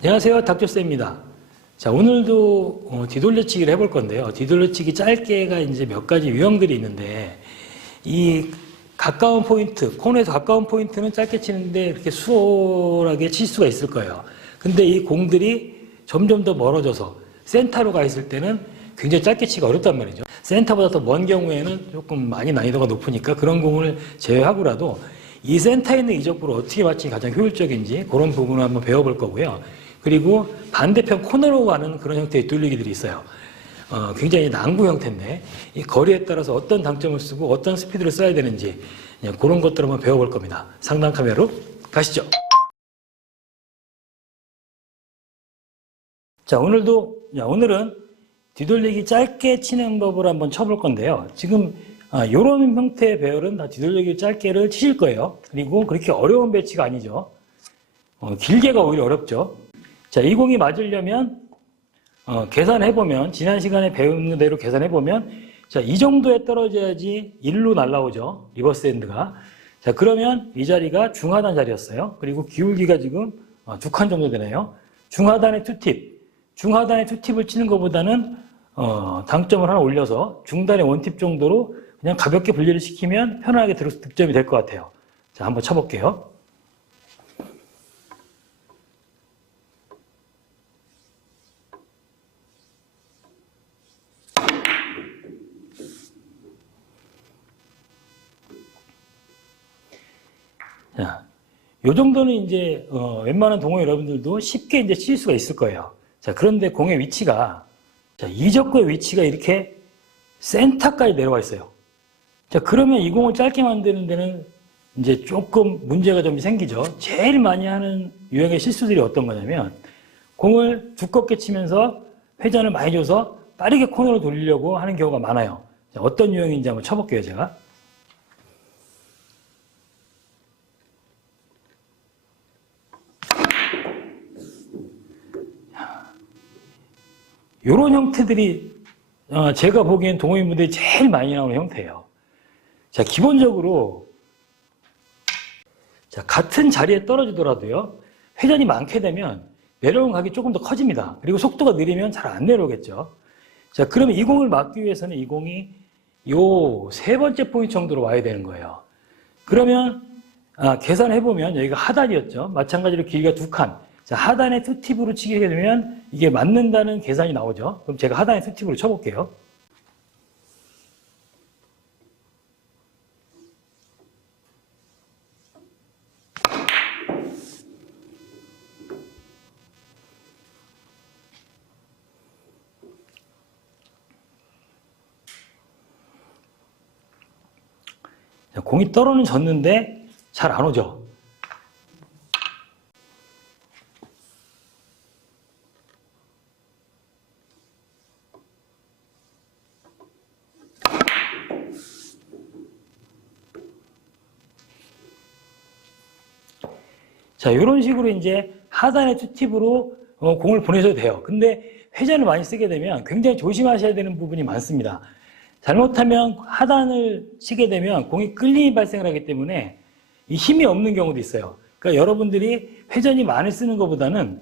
안녕하세요, 닥터쌤입니다. 자, 오늘도 뒤돌려치기를 해볼 건데요. 뒤돌려치기 짧게가 이제 몇 가지 유형들이 있는데, 이 가까운 포인트, 코너에서 가까운 포인트는 짧게 치는데 이렇게 수월하게 칠 수가 있을 거예요. 근데 이 공들이 점점 더 멀어져서 센터로 가 있을 때는 굉장히 짧게 치기가 어렵단 말이죠. 센터보다 더 먼 경우에는 조금 많이 난이도가 높으니까 그런 공을 제외하고라도 이 센터에 있는 이적구를 어떻게 맞추기 가장 효율적인지 그런 부분을 한번 배워볼 거고요. 그리고 반대편 코너로 가는 그런 형태의 뒤돌리기들이 있어요. 굉장히 난구 형태인데 이 거리에 따라서 어떤 당점을 쓰고 어떤 스피드를 써야 되는지 그런 것들을 한번 배워볼 겁니다. 상단 카메라로 가시죠. 자, 오늘은 뒤돌리기 짧게 치는 법을 한번 쳐볼 건데요. 지금 이런 형태의 배열은 다 뒤돌리기 짧게를 치실 거예요. 그리고 그렇게 어려운 배치가 아니죠. 길게가 오히려 어렵죠. 자, 이 공이 맞으려면 계산해보면 지난 시간에 배운 대로 계산해보면 자, 이 정도에 떨어져야지 1로 날라오죠. 리버스 핸드가. 자, 그러면 이 자리가 중하단 자리였어요. 그리고 기울기가 지금 2칸 정도 되네요. 중하단의 투팁. 중하단의 투팁을 치는 것보다는 당점을 하나 올려서 중단의 원팁 정도로 그냥 가볍게 분리를 시키면 편안하게 득점이 될 것 같아요. 자, 한번 쳐볼게요. 자, 요 정도는 이제 웬만한 동호회 여러분들도 쉽게 이제 칠 수가 있을 거예요. 자, 그런데 공의 위치가 이적구의 위치가 이렇게 센터까지 내려와 있어요. 자, 그러면 이 공을 짧게 만드는 데는 이제 조금 문제가 좀 생기죠. 제일 많이 하는 유형의 실수들이 어떤 거냐면 공을 두껍게 치면서 회전을 많이 줘서 빠르게 코너로 돌리려고 하는 경우가 많아요. 자, 어떤 유형인지 한번 쳐볼게요, 제가. 이런 형태들이 제가 보기엔 동호인분들이 제일 많이 나오는 형태예요. 자, 기본적으로 자, 같은 자리에 떨어지더라도요, 회전이 많게 되면 내려온 각이 조금 더 커집니다. 그리고 속도가 느리면 잘 안 내려오겠죠. 자, 그러면 이 공을 막기 위해서는 이 공이 요 세 번째 포인트 정도로 와야 되는 거예요. 그러면 계산해보면 여기가 하단이었죠. 마찬가지로 길이가 2칸. 자, 하단의 투팁으로 치게 되면 이게 맞는다는 계산이 나오죠. 그럼 제가 하단의 투팁으로 쳐볼게요. 자, 공이 떨어는 졌는데 잘 안 오죠. 자, 이런 식으로 이제 하단의 투팁으로 공을 보내셔도 돼요. 근데 회전을 많이 쓰게 되면 굉장히 조심하셔야 되는 부분이 많습니다. 잘못하면 하단을 치게 되면 공이 끌림이 발생을 하기 때문에 이 힘이 없는 경우도 있어요. 그러니까 여러분들이 회전이 많이 쓰는 것보다는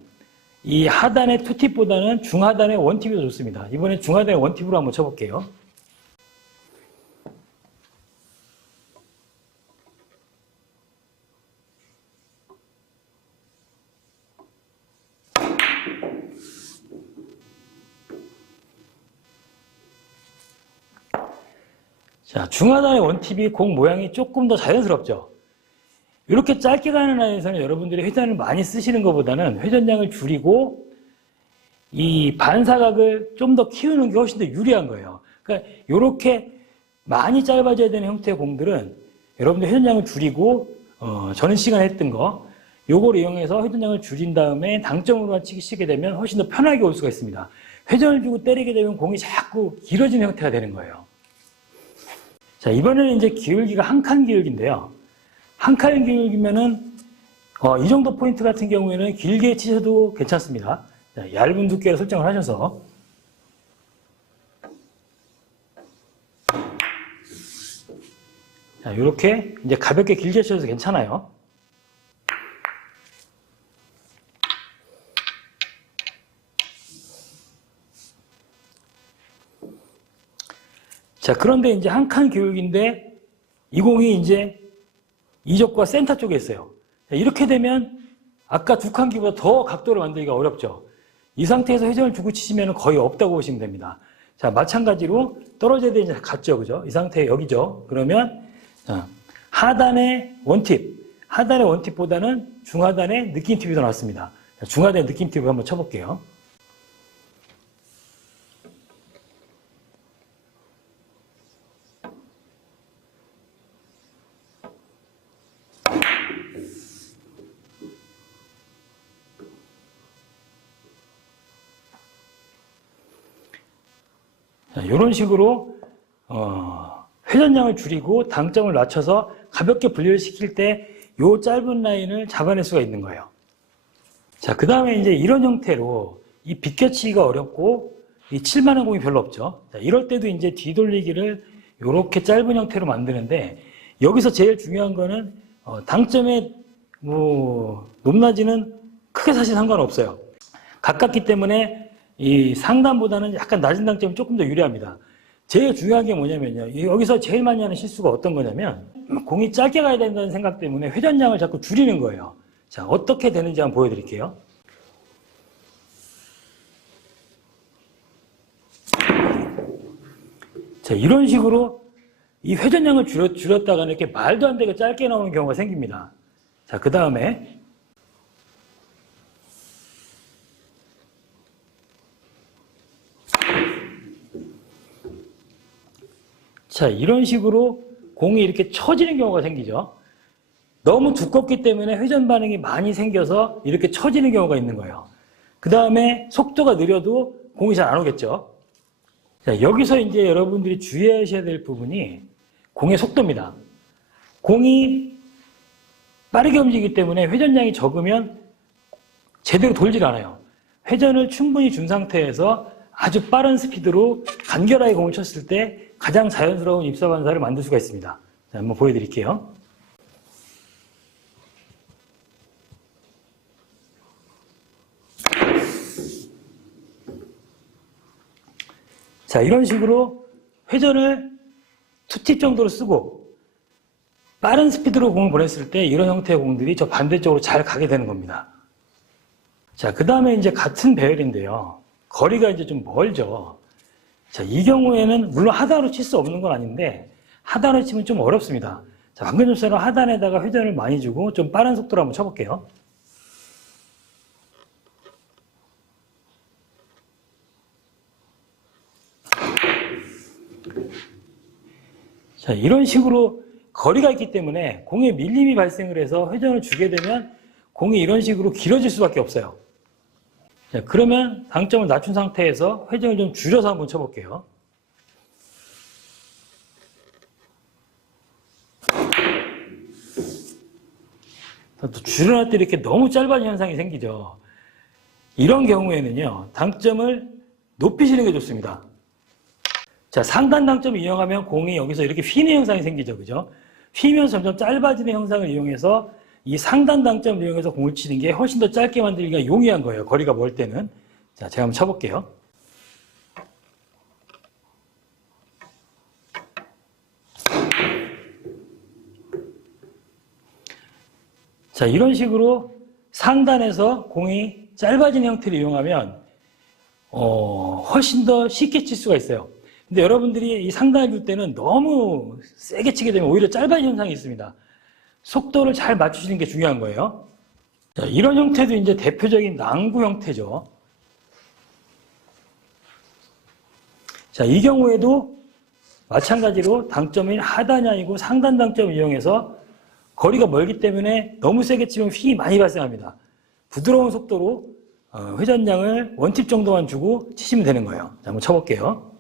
이 하단의 투팁보다는 중하단의 원팁이 더 좋습니다. 이번에 중하단의 원팁으로 한번 쳐볼게요. 자, 중하단의 원팁이 공 모양이 조금 더 자연스럽죠. 이렇게 짧게 가는 라인에서는 여러분들이 회전을 많이 쓰시는 것보다는 회전량을 줄이고 이 반사각을 좀 더 키우는 게 훨씬 더 유리한 거예요. 그러니까 이렇게 많이 짧아져야 되는 형태의 공들은 여러분들 회전량을 줄이고 저는 시간에 했던 거 요걸 이용해서 회전량을 줄인 다음에 당점으로만 치게 되면 훨씬 더 편하게 올 수가 있습니다. 회전을 주고 때리게 되면 공이 자꾸 길어지는 형태가 되는 거예요. 자, 이번에는 이제 기울기가 한 칸 기울기인데요. 한 칸 기울기면은 이 정도 포인트 같은 경우에는 길게 치셔도 괜찮습니다. 자, 얇은 두께로 설정을 하셔서 자, 이렇게 이제 가볍게 길게 치셔도 괜찮아요. 자, 그런데 이제 한 칸 교육인데 이 공이 이제 이적과 센터 쪽에 있어요. 자, 이렇게 되면 아까 두 칸 기보다 더 각도를 만들기가 어렵죠. 이 상태에서 회전을 주고 치시면 거의 없다고 보시면 됩니다. 자, 마찬가지로 떨어져야 되는 같죠, 그죠? 이 상태 여기죠. 그러면 자, 하단의 원팁보다는 중하단의 느낌 팁이 더 낫습니다. 자, 중하단의 느낌 팁을 한번 쳐볼게요. 자, 이런 식으로 회전량을 줄이고 당점을 낮춰서 가볍게 분리를 시킬 때 이 짧은 라인을 잡아낼 수가 있는 거예요. 자, 그 다음에 이제 이런 형태로 이 비껴치기가 어렵고 이 칠만한 공이 별로 없죠. 자, 이럴 때도 이제 뒤돌리기를 이렇게 짧은 형태로 만드는데 여기서 제일 중요한 거는 당점의 높낮이는 크게 사실 상관없어요. 가깝기 때문에 이 상단보다는 약간 낮은 당점이 조금 더 유리합니다. 제일 중요한 게 뭐냐면요. 여기서 제일 많이 하는 실수가 어떤 거냐면 공이 짧게 가야 된다는 생각 때문에 회전량을 자꾸 줄이는 거예요. 자, 어떻게 되는지 한번 보여드릴게요. 자, 이런 식으로 이 회전량을 줄였다가 이렇게 말도 안 되게 짧게 나오는 경우가 생깁니다. 자, 그 다음에 자, 이런 식으로 공이 이렇게 처지는 경우가 생기죠. 너무 두껍기 때문에 회전 반응이 많이 생겨서 이렇게 처지는 경우가 있는 거예요. 그 다음에 속도가 느려도 공이 잘 안 오겠죠. 자, 여기서 이제 여러분들이 주의하셔야 될 부분이 공의 속도입니다. 공이 빠르게 움직이기 때문에 회전량이 적으면 제대로 돌질 않아요. 회전을 충분히 준 상태에서 아주 빠른 스피드로 간결하게 공을 쳤을 때 가장 자연스러운 입사 반사를 만들 수가 있습니다. 자, 한번 보여드릴게요. 자, 이런 식으로 회전을 2팁 정도로 쓰고 빠른 스피드로 공을 보냈을 때 이런 형태의 공들이 저 반대쪽으로 잘 가게 되는 겁니다. 자, 그 다음에 이제 같은 배열인데요. 거리가 이제 좀 멀죠. 자, 이 경우에는 물론 하단으로 칠 수 없는 건 아닌데 하단으로 치면 좀 어렵습니다. 자, 방금 전처럼 하단에다가 회전을 많이 주고 좀 빠른 속도로 한번 쳐볼게요. 자, 이런 식으로 거리가 있기 때문에 공에 밀림이 발생을 해서 회전을 주게 되면 공이 이런 식으로 길어질 수밖에 없어요. 자, 그러면 당점을 낮춘 상태에서 회전을 좀 줄여서 한번 쳐볼게요. 또 줄여놨을 때 이렇게 너무 짧아진 현상이 생기죠. 이런 경우에는요, 당점을 높이시는 게 좋습니다. 자, 상단 당점을 이용하면 공이 여기서 이렇게 휘는 현상이 생기죠. 그죠? 휘면서 점점 짧아지는 현상을 이용해서 이 상단 당점을 이용해서 공을 치는 게 훨씬 더 짧게 만들기가 용이한 거예요. 거리가 멀 때는. 자, 제가 한번 쳐볼게요. 자, 이런 식으로 상단에서 공이 짧아진 형태를 이용하면 훨씬 더 쉽게 칠 수가 있어요. 근데 여러분들이 이 상단을 줄 때는 너무 세게 치게 되면 오히려 짧아진 현상이 있습니다. 속도를 잘 맞추시는 게 중요한 거예요. 자, 이런 형태도 이제 대표적인 낭구 형태죠. 자, 이 경우에도 마찬가지로 당점인 하단이 아니고 상단 당점을 이용해서 거리가 멀기 때문에 너무 세게 치면 휘이 많이 발생합니다. 부드러운 속도로 회전량을 원팁 정도만 주고 치시면 되는 거예요. 자, 한번 쳐볼게요.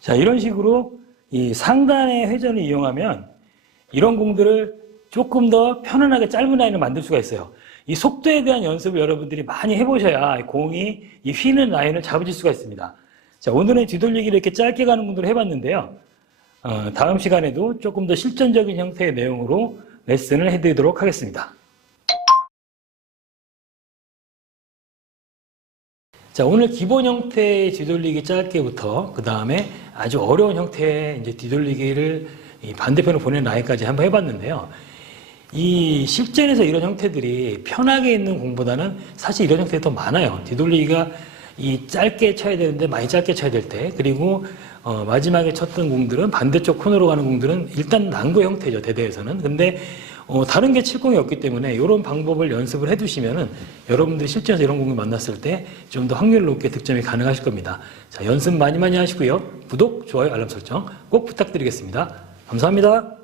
자, 이런 식으로 이 상단의 회전을 이용하면 이런 공들을 조금 더 편안하게 짧은 라인을 만들 수가 있어요. 이 속도에 대한 연습을 여러분들이 많이 해보셔야 공이 이 휘는 라인을 잡으실 수가 있습니다. 자, 오늘은 뒤돌리기를 이렇게 짧게 가는 공들을 해봤는데요. 다음 시간에도 조금 더 실전적인 형태의 내용으로 레슨을 해드리도록 하겠습니다. 자, 오늘 기본 형태의 뒤돌리기 짧게부터 그 다음에 아주 어려운 형태의 이제 뒤돌리기를 이 반대편으로 보내는 라인까지 한번 해봤는데요. 이 실전에서 이런 형태들이 편하게 있는 공보다는 사실 이런 형태가 더 많아요. 뒤돌리기가 이 짧게 쳐야 되는데 많이 짧게 쳐야 될 때, 그리고 마지막에 쳤던 공들은 반대쪽 코너로 가는 공들은 일단 난구 형태죠, 대대에서는. 근데 다른 게 칠공이 없기 때문에 이런 방법을 연습을 해두시면은 여러분들이 실전에서 이런 공을 만났을 때 좀 더 확률 높게 득점이 가능하실 겁니다. 자, 연습 많이 하시고요. 구독, 좋아요, 알람 설정 꼭 부탁드리겠습니다. 감사합니다.